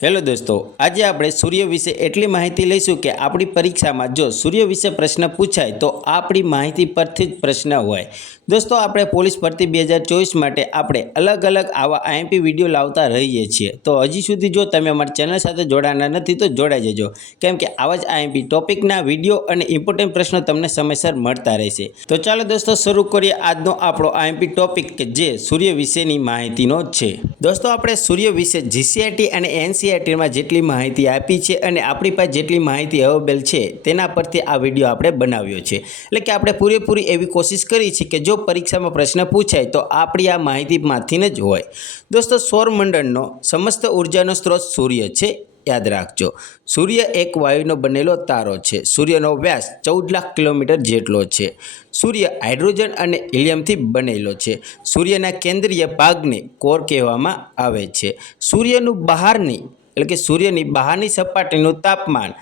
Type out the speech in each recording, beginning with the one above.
Hello दोस्तों, आज आप सूर्य विषे एटली माहिती लईशुं कि आपणी परीक्षा में जो सूर्य विषे प्रश्न पूछाय तो आपणी माहिती परथी ज प्रश्न होय। दोस्तों, आपणे पोलीस भरती 2024 माटे आपणे अलग अलग आवा आईएमपी विडियो लावता रहीए छीए। तो हजी सुधी जो तमे अमारी चेनल साथे जोडाणा नथी तो जोडाई जजो, केम के आवा ज आईएमपी टॉपिकना विडियो अने इम्पोर्टન્ટ प्रश्नो तमने समयसर मळता रहेशे। तो चालो दोस्तों शुरू करीए आजनो आपणो आईएमपी टॉपिक के जे सूर्य विशेनी माहितीनो छे। दोस्तों, आपणे सूर्य विशे जीसीईआरटी अने एनसीईआरटी में जेटली माहिती आपी छे अने आपणी पासे जेटली माहिती अवेलेबल छे तेना परथी आ विडियो आपणे बनाव्यो छे। એટલે કે આપણે પૂરેપૂરી એવી કોશિશ કરી છે કે જો પરીક્ષામાં પ્રશ્ન પૂછાય તો આપણી આ માહિતીમાંથી જ હોય। દોસ્તો, સૌરમંડળનો સમસ્ત ઉર્જાનો સ્ત્રોત સૂર્ય છે, याद राखजो। सूर्य एक वायुनो बनेलो तारो छे। सूर्यनो व्यास 14 लाख किलोमीटर जेटलो छे। सूर्य हाइड्रोजन अने हीलियम थी बनेलो छे। सूर्यना केंद्रीय भागने कोर कहेवामां आवे छे। सूर्यनु बहारनी એટલે કે सूर्यनी बहारनी सपाटीनुं तापमान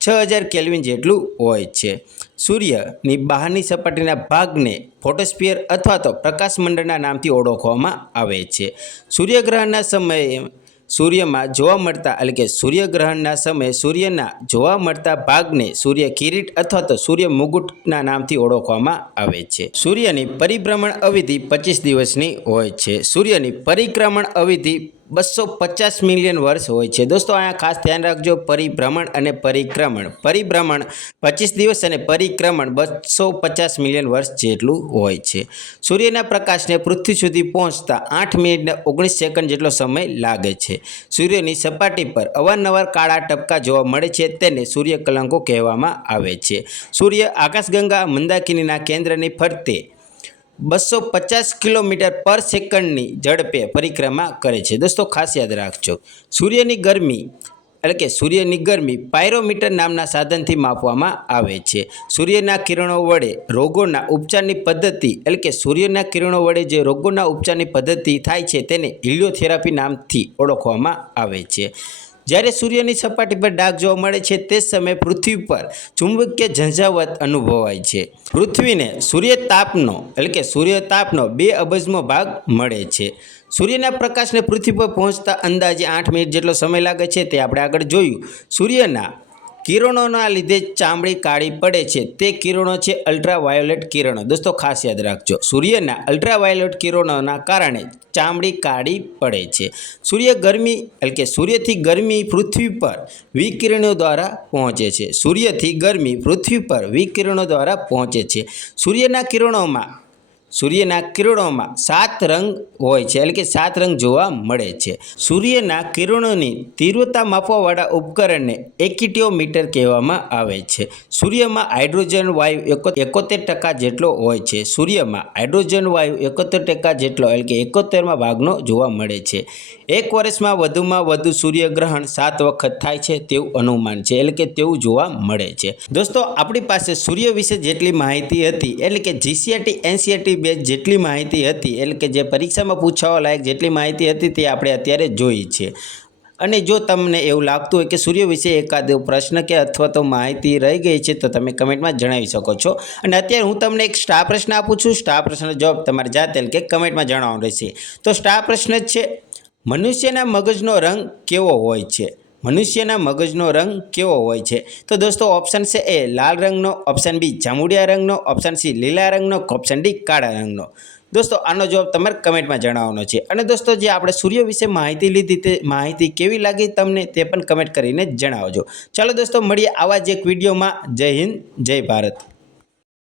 6000 केल्विन जेटलुं होय छे। सूर्यनी बहारनी सपाटीना भागने फोटोस्फियर अथवा तो प्रकाश मंडळना नामथी ओळखवामां आवे छे। सूर्यग्रहणना समये सूर्य में जोवा मळता એટલે કે सूर्यग्रहणना समय सूर्यना जोवा मळता भागने सूर्य किरीट अथवा तो सूर्य मुकुटना नामथी ओळखवामां आवे छे। सूर्यनी परिभ्रमण अवधि 25 दिवसनी होय छे। सूर्यनी परिक्रमण अवधि 250 मिलियन वर्ष होय छे। दोस्तों, आ खास ध्यान राखजो, परिभ्रमण अने परिक्रमण। परिभ्रमण 25 दिवस अने परिक्रमण 250 मिलियन वर्ष जेटलुं होय छे। सूर्यना प्रकाशने पृथ्वी सुधी पहोंचता 8 मिनिट ने 19 सेकंड जेटलो समय लागे छे। सूर्यनी सपाटी पर अवारनवार काळा टपका जोवा मळे छे तेने सूर्यकलंको कहेवामां आवे छे। सूर्य आकाशगंगा मंदाकिनीना केंद्रनी फरते 250 किलोमीटर पर सेकंडनी झड़पे परिक्रमा करे छे। दोस्तों, खास याद राखजो, सूर्यनी गरमी એટલે કે સૂર્યની ગરમી પાયરોમીટર નામના સાધનથી માપવામાં આવે છે। સૂર્યના કિરણો વડે રોગોના ઉપચારની પદ્ધતિ એટલે કે સૂર્યના કિરણો વડે જે રોગોના ઉપચારની પદ્ધતિ થાય છે તેને હિલિયોથેરાપી નામથી ઓળખવામાં આવે છે। જ્યારે સૂર્યની સપાટી પર ડાઘ જોવા મળે છે તે સમયે પૃથ્વી પર ચુંબકીય ઝંઝાવત અનુભવાય છે। પૃથ્વીને સૂર્યતાપનો એટલે કે સૂર્યતાપનો 2 અબજમો ભાગ મળે છે। सूर्यना प्रकाशने पृथ्वी पर पहुँचता अंदाजे 8 मिनिट जेटलो समय लागे छे ते आपणे आगळ जोयुं। सूर्यना किरणोना लीधे चामड़ी काળી पड़े छे ते किरणों छे अल्ट्रावायोलेट किरणों। दोस्तों, खास याद राखजो, सूर्यना अल्ट्रावायोलेट किरणोना कारणे चामड़ी काળી पड़े छे। सूर्य गरमी એટલે કે सूर्यथी गरमी पृथ्वी पर विकिरणों द्वारा पहोंचे छे। सूर्यथी गरमी पृथ्वी पर विकिरणों द्वारा पहोंचे छे। सूर्यना किरणों में 7 रंग होय छे એટલે કે 7 रंग जोवा मळे छे। सूर्यना किरणोनी तीव्रता मापवावाळा उपकरणने एक्टियोमीटर कहेवामां आवे छे। सूर्यमां हाइड्रोजन वायु 71% जेटलो होय छे। सूर्यमां हाइड्रोजन वायु 71% जेटलो એટલે કે 71માં ભાગનો જોવા મળે છે। एक वर्षमां વધુમાં વધુ सूर्यग्रहण 7 વખત થાય છે તેવું અનુમાન છે એટલે કે તેવું જોવા મળે છે। दोस्तों, આપણી પાસે सूर्य विषे જેટલી માહિતી હતી એટલે કે જીસીઆરટી એનસીઈઆરટી બેઝ જેટલી માહિતી હતી એટલે કે જે પરીક્ષામાં પૂછાવા લાયક જેટલી માહિતી હતી તે આપણે અત્યારે જોઈ છે। અને જો તમને એવું લાગતું હોય કે સૂર્ય વિશે એકાદો પ્રશ્ન કે અથવા તો માહિતી રહી ગઈ છે તો તમે કમેન્ટમાં જણાવી શકો છો। અને અત્યારે હું તમને એક સ્ટાર પ્રશ્ન આપું છું। સ્ટાર પ્રશ્નનો જવાબ તમારે જાતે કે કમેન્ટમાં જણાવવાનો રહેશે। તો સ્ટાર પ્રશ્ન છે, મનુષ્યના મગજનો રંગ કેવો હોય છે? મનુષ્યના મગજનો રંગ કેવો હોય છે? તો દોસ્તો, ઓપ્શન છે એ લાલ રંગનો, ઓપ્શન બી જાંબુડિયા રંગનો, ઓપ્શન સી લીલા રંગનો, ઓપ્શન ડી કાળા રંગનો। दोस्तों, आनो जवाब तमारे कमेंट में जणावવાનો છે। અને दोस्तों, જે આપણે સૂર્ય વિશે માહિતી લીધી તે માહિતી કેવી લાગી તમને તે પણ કમેન્ટ કરીને જણાવજો। ચાલો દોસ્તો, મળીએ આવા જ એક વિડીયોમાં। જય હિન્દ, જય ભારત।